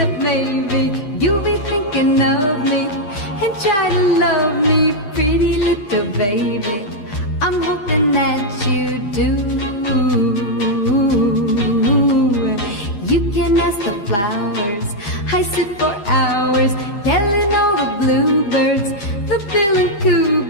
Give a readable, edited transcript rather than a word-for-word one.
that maybe you'll be thinking of me and try to love me, pretty little baby. I'm hoping that you do. You can ask the flowers, I sit for hours telling all the bluebirds, the bill and coo